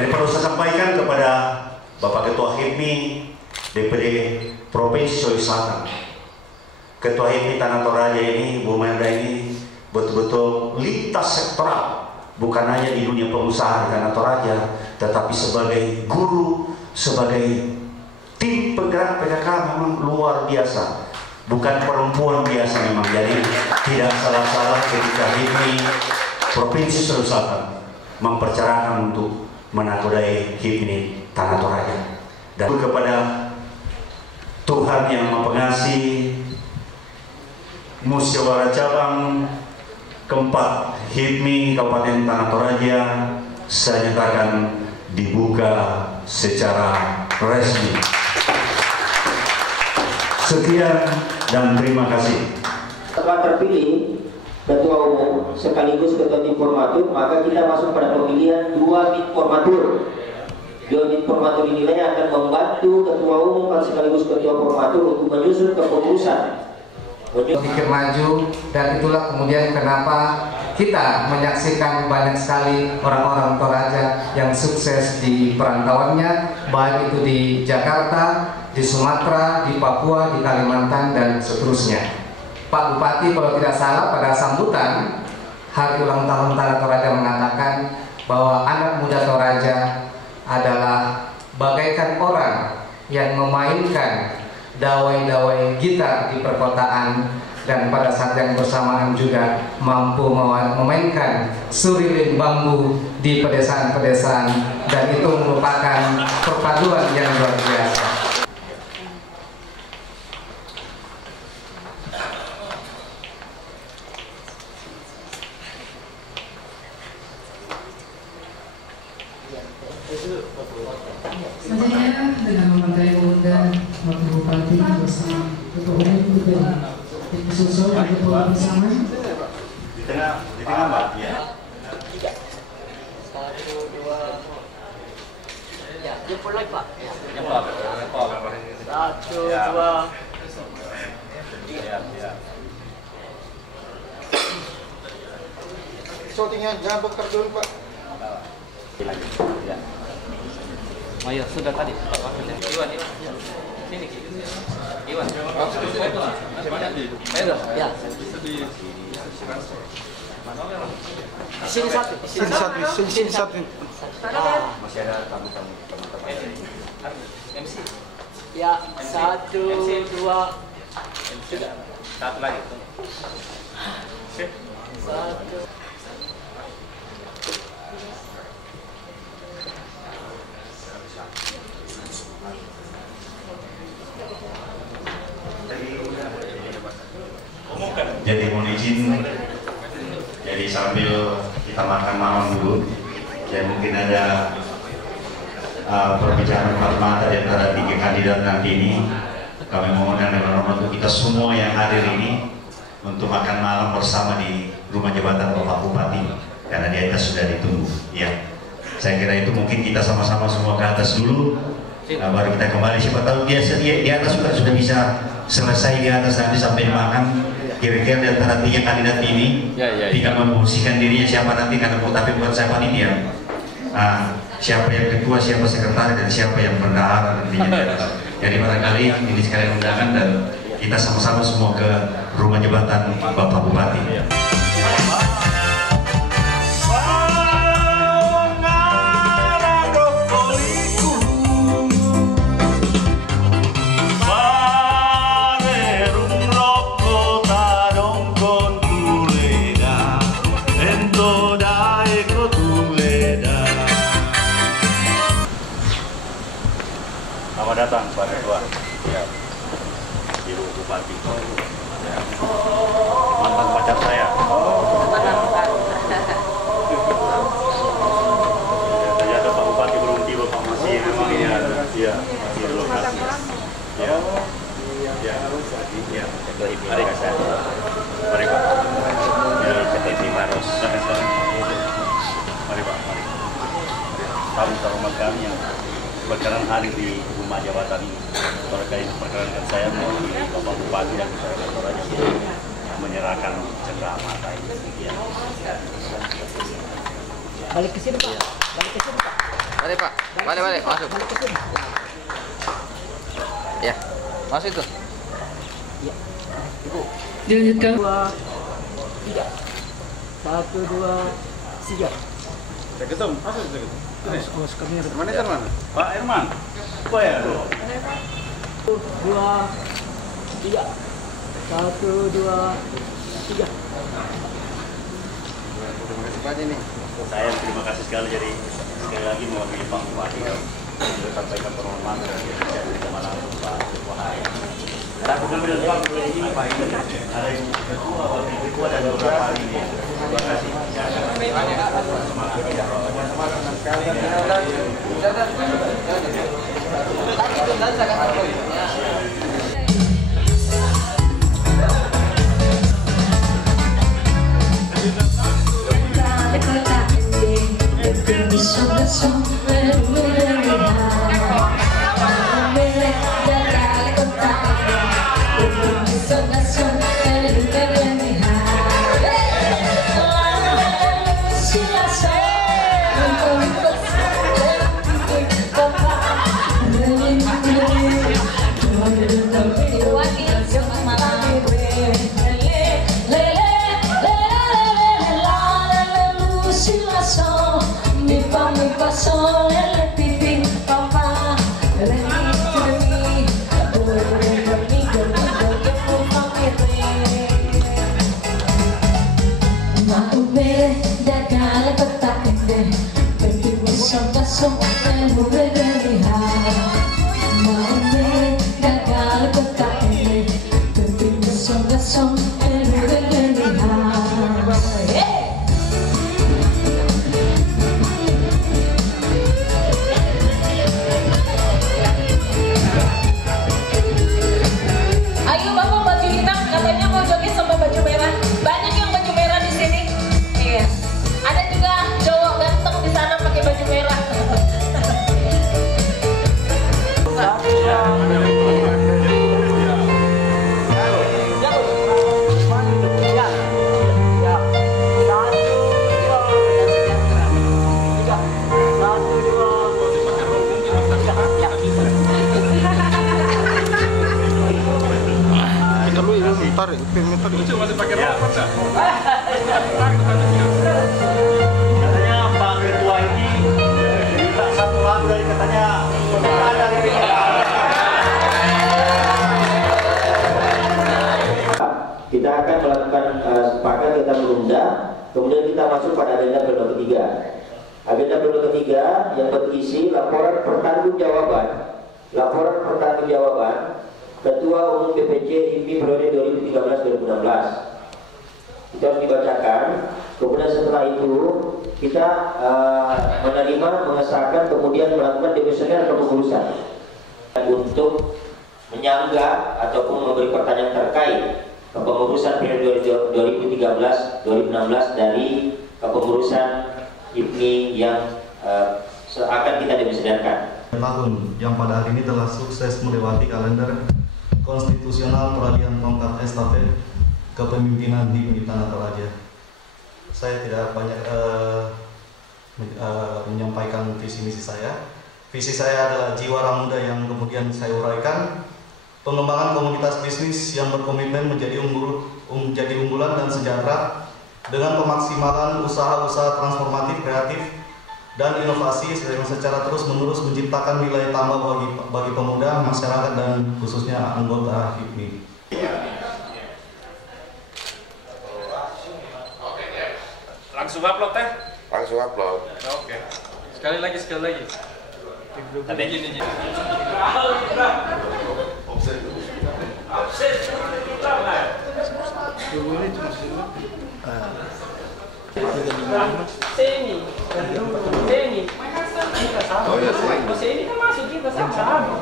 Jadi perlu saya sampaikan kepada Bapak Ketua HIPMI DPD Provinsi Sulawesi Selatan, Ketua HIPMI Tanah Toraja ini, Bu Menda ini betul-betul lintas sektoral, bukan hanya di dunia pengusaha di Tanah Toraja, tetapi sebagai guru, sebagai tim penggerak PKK memang luar biasa, bukan perempuan biasa memang. Jadi tidak salah-salah ketika HIPMI Provinsi Sulawesi Selatan mempercayakan untuk menakodai HIPMI Tanah Toraja. Dan kepada Tuhan yang Maha Pengasih, Musyawarah Cabang keempat HIPMI Kabupaten Tanah Toraja saya nyatakan dibuka secara resmi. Sekian dan terima kasih. Setelah terpilih Ketua Umum sekaligus Ketua Tim Formatur, maka kita masuk pada pemilihan 2 Tim Formatur. 2 Tim Formatur inilah yang akan membantu Ketua Umum sekaligus Ketua Formatur untuk menyusun kepengurusan. Pikir maju, dan itulah kemudian kenapa kita menyaksikan banyak sekali orang-orang Toraja yang sukses di perantauannya, baik itu di Jakarta, di Sumatera, di Papua, di Kalimantan, dan seterusnya. Pak Bupati kalau tidak salah pada sambutan hari ulang tahun Tanah Toraja mengatakan bahwa anak muda Toraja adalah bagaikan orang yang memainkan dawai-dawai gitar di perkotaan, dan pada saat yang bersamaan juga mampu memainkan surilin bambu di pedesaan-pedesaan, dan itu merupakan perpaduan yang luar biasa. Selanjutnya dengan memakai undang Wakil Bupati bersama Ketua Umum juga disusul oleh Ketua bersama Di tengah Mbak. Ya. 1, 2, ya, jempol lagi Pak. Ya. 1, 2. Shootingnya jangan bekar dulu Pak. Ya. Oh iya, sudah tadi. Iwan. Sini. Iwan. Ya. Sini satu. Sini satu. Masih ada tamu-tamu. MC. Ya, 1, 2. Satu lagi. 1. Jadi mohon izin, jadi sambil kita makan malam dulu, dan mungkin ada perbicaraan mata di antara 3 kandidat nanti ini. Kami mohonkan dengan hormat untuk kita semua yang hadir ini untuk makan malam bersama di rumah jabatan Bapak Bupati, karena di atas sudah ditunggu. Ya, saya kira itu mungkin kita sama-sama semua ke atas dulu, baru kita kembali. Siapa tahu biasa di atas sudah bisa selesai di atas nanti sampai makan. Kira-kira di antara 3 kandidat ini tinggal memposisikan dirinya siapa nanti, karena tapi buat saya panitia. Siapa yang ketua, siapa sekretaris, dan siapa yang bendahara nantinya. Jadi barangkali ini sekalian undangan, dan kita sama-sama semua ke rumah jabatan Bapak Bupati. Selamat datang Pak Ketua. Ya. Ibu Bupati. Ya. Mantan pacar saya. Tadi ada Pak Bupati belum tiba, Pak, masih memang ya, masih di lokasi. Ya. Ya. Ya. Mari Pak. Mari Pak. Ya, Ketua Tim harus. Mari Pak. Mari. Tamu-tamu kami yang berkenan hadir di rumah jabatan ini. Terkait perkenankan saya mewakili Bapak Bupati dan Masyarakat Toraja menyerahkan cendera mata ini. Ya. Balik ke sini Pak. Balik ke sini Pak. Balik Pak, balik, masuk. Ya, masuk itu. Ya. Dilanjutkan. 2, 3. 1, 2, 3. Segetum, masuk segetum. Awas kamera. Mana teman? Pak Herman. Apa ya? 2, 3. 1, 2, 3. Terima kasih Pak ini. Saya terima kasih sekali, jadi sekali lagi mewakili Pak Bupati untuk sampaikan permohonan dari Kemalang Pak Wahai. Saya bukan bilang ini Pak ini ada yang ketua, wakil ketua dan beberapa hari ini. Terima kasih. Katanya Pak Ketua ini minta satu lagu dari katanya kita akan melakukan sepakat, kita menunda, kemudian kita masuk pada agenda periode ketiga. Agenda periode ketiga yang berisi laporan pertanggungjawaban Ketua Umum PPC IPMI periode 2013-2016. Itu harus dibacakan. Kemudian setelah itu kita menerima, mengesahkan, kemudian melakukan demisioner atau pengurusan untuk menyanggah ataupun memberi pertanyaan terkait kepengurusan periode 2013-2016 dari kepengurusan IPMI yang akan kita demisionerkan. Tahun yang pada hari ini telah sukses melewati kalender konstitusional peralihan tongkat estafet kepemimpinan di Tanah Toraja. Saya tidak banyak menyampaikan visi misi saya. Visi saya adalah jiwa muda yang kemudian saya uraikan, pengembangan komunitas bisnis yang berkomitmen menjadi unggulan dan sejahtera dengan pemaksimalan usaha-usaha transformatif, kreatif, dan inovasi yang secara terus-menerus menciptakan nilai tambah bagi pemuda, masyarakat, dan khususnya anggota HIPMI. Langsung upload teh? Langsung upload. Oke. Sekali lagi. Tapi gini. Seni. Oh iya, Seni kan masuk kita sama.